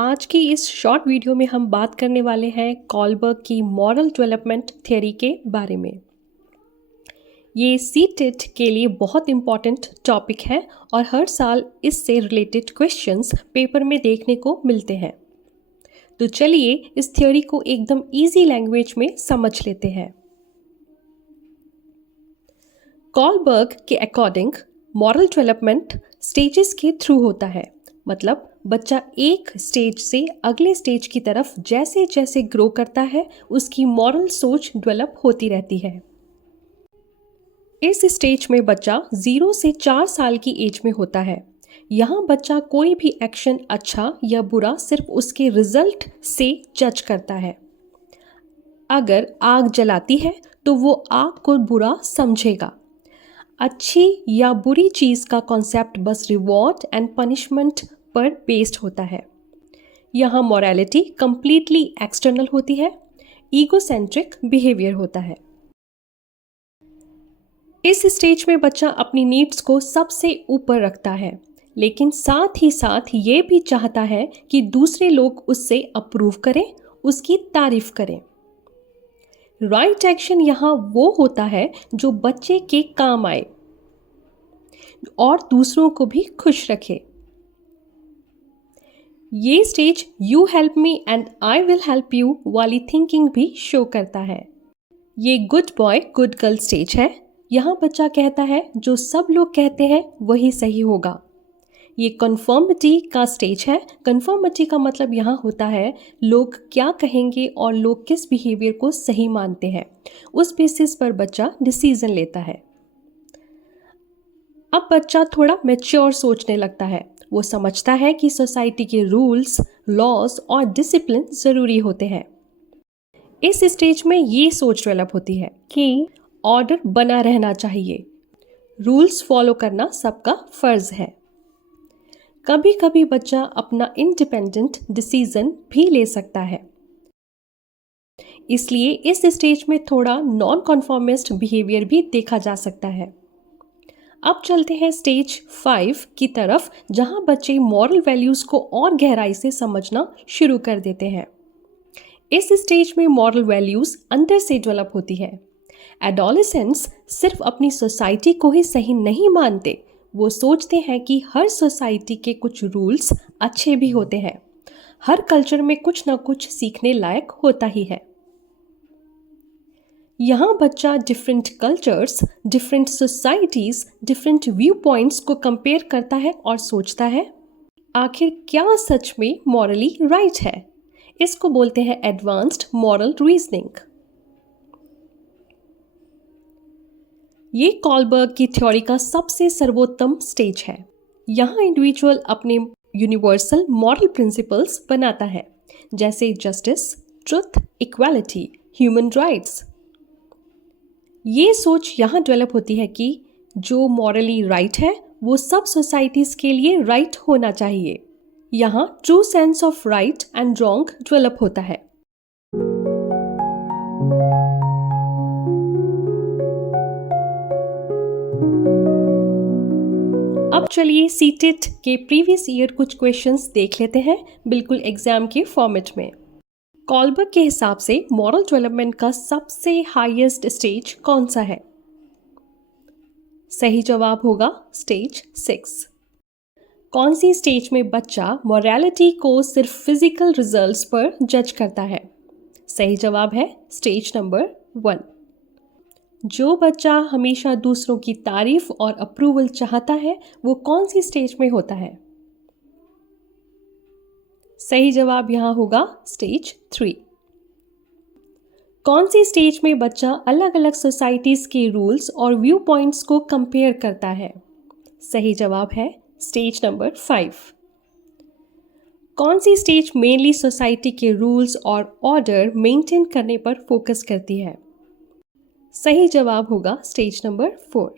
आज की इस शॉर्ट वीडियो में हम बात करने वाले हैं कॉलबर्ग की मॉरल डेवलपमेंट थ्योरी के बारे में। ये सीटेट के लिए बहुत इम्पॉर्टेंट टॉपिक है और हर साल इससे रिलेटेड क्वेश्चंस पेपर में देखने को मिलते हैं। तो चलिए इस थ्योरी को एकदम इजी लैंग्वेज में समझ लेते हैं। कॉलबर्ग के अकॉर्डिंग मॉरल डेवलपमेंट स्टेजेस के थ्रू होता है। मतलब बच्चा एक स्टेज से अगले स्टेज की तरफ जैसे जैसे ग्रो करता है उसकी मॉरल सोच डेवलप होती रहती है। इस स्टेज में बच्चा 0 से 4 साल की एज में होता है। यहाँ बच्चा कोई भी एक्शन अच्छा या बुरा सिर्फ उसके रिजल्ट से जज करता है। अगर आग जलाती है तो वो आग को बुरा समझेगा। अच्छी या बुरी चीज़ का कॉन्सेप्ट बस रिवॉर्ड एंड पनिशमेंट पर बेस्ड होता है। यहाँ मॉरलिटी कंप्लीटली एक्सटर्नल होती है, ईगोसेंट्रिक बिहेवियर होता है। इस स्टेज में बच्चा अपनी नीड्स को सबसे ऊपर रखता है, लेकिन साथ ही साथ ये भी चाहता है कि दूसरे लोग उससे अप्रूव करें, उसकी तारीफ करें। राइट एक्शन यहाँ वो होता है जो बच्चे के काम आए और दूसरों को भी खुश रखे। ये stage you help me and I will help you वाली थिंकिंग भी शो करता है। ये good boy good girl stage है। यहाँ बच्चा कहता है जो सब लोग कहते हैं वही सही होगा। ये कन्फर्मिटी का स्टेज है। कन्फर्मिटी का मतलब यहाँ होता है लोग क्या कहेंगे और लोग किस बिहेवियर को सही मानते हैं, उस बेसिस पर बच्चा डिसीजन लेता है। अब बच्चा थोड़ा मैच्योर सोचने लगता है। वो समझता है कि सोसाइटी के रूल्स, लॉज और डिसिप्लिन ज़रूरी होते हैं। इस स्टेज में ये सोच डेवलप होती है कि ऑर्डर बना रहना चाहिए, रूल्स फॉलो करना सबका फर्ज है। कभी कभी बच्चा अपना इंडिपेंडेंट डिसीजन भी ले सकता है। इसलिए इस स्टेज में थोड़ा नॉन कॉन्फॉर्मिस्ट बिहेवियर भी देखा जा सकता है। अब चलते हैं स्टेज 5 की तरफ, जहां बच्चे मॉरल वैल्यूज़ को और गहराई से समझना शुरू कर देते हैं। इस स्टेज में मॉरल वैल्यूज़ अंदर से डेवलप होती है। एडोलेसेंट्स सिर्फ अपनी सोसाइटी को ही सही नहीं मानते, वो सोचते हैं कि हर सोसाइटी के कुछ रूल्स अच्छे भी होते हैं। हर कल्चर में कुछ ना कुछ सीखने लायक होता ही है। यहाँ बच्चा different cultures, different societies, different view points को कंपेयर करता है और सोचता है आखिर क्या सच में मॉरली राइट है। इसको बोलते हैं एडवांस्ड मॉरल रीजनिंग। ये कॉलबर्ग की थ्योरी का सबसे सर्वोत्तम स्टेज है। यहाँ इंडिविजुअल अपने यूनिवर्सल मॉरल प्रिंसिपल्स बनाता है, जैसे justice, truth, equality, human rights. ये सोच यहाँ डेवलप होती है कि जो मॉरली राइट है वो सब सोसाइटीज़ के लिए राइट होना चाहिए। यहाँ true sense of right and wrong develop होता है। अब चलिए सीटेट के प्रीवियस ईयर कुछ क्वेश्चंस देख लेते हैं, बिल्कुल एग्जाम के फॉर्मेट में। कॉलबर्ग के हिसाब से मॉरल डेवलपमेंट का सबसे हाईएस्ट स्टेज कौन सा है? सही जवाब होगा स्टेज 6। कौन सी स्टेज में बच्चा मॉरलिटी को सिर्फ फिजिकल रिजल्ट्स पर जज करता है? सही जवाब है स्टेज नंबर 1। जो बच्चा हमेशा दूसरों की तारीफ और अप्रूवल चाहता है वो कौन सी स्टेज में होता है? सही जवाब यहाँ होगा स्टेज 3। कौन सी स्टेज में बच्चा अलग अलग सोसाइटीज़ के रूल्स और व्यू पॉइंट्स को कंपेयर करता है? सही जवाब है स्टेज नंबर 5। कौन सी स्टेज मेनली सोसाइटी के रूल्स और ऑर्डर मेंटेन करने पर फोकस करती है? सही जवाब होगा स्टेज नंबर 4।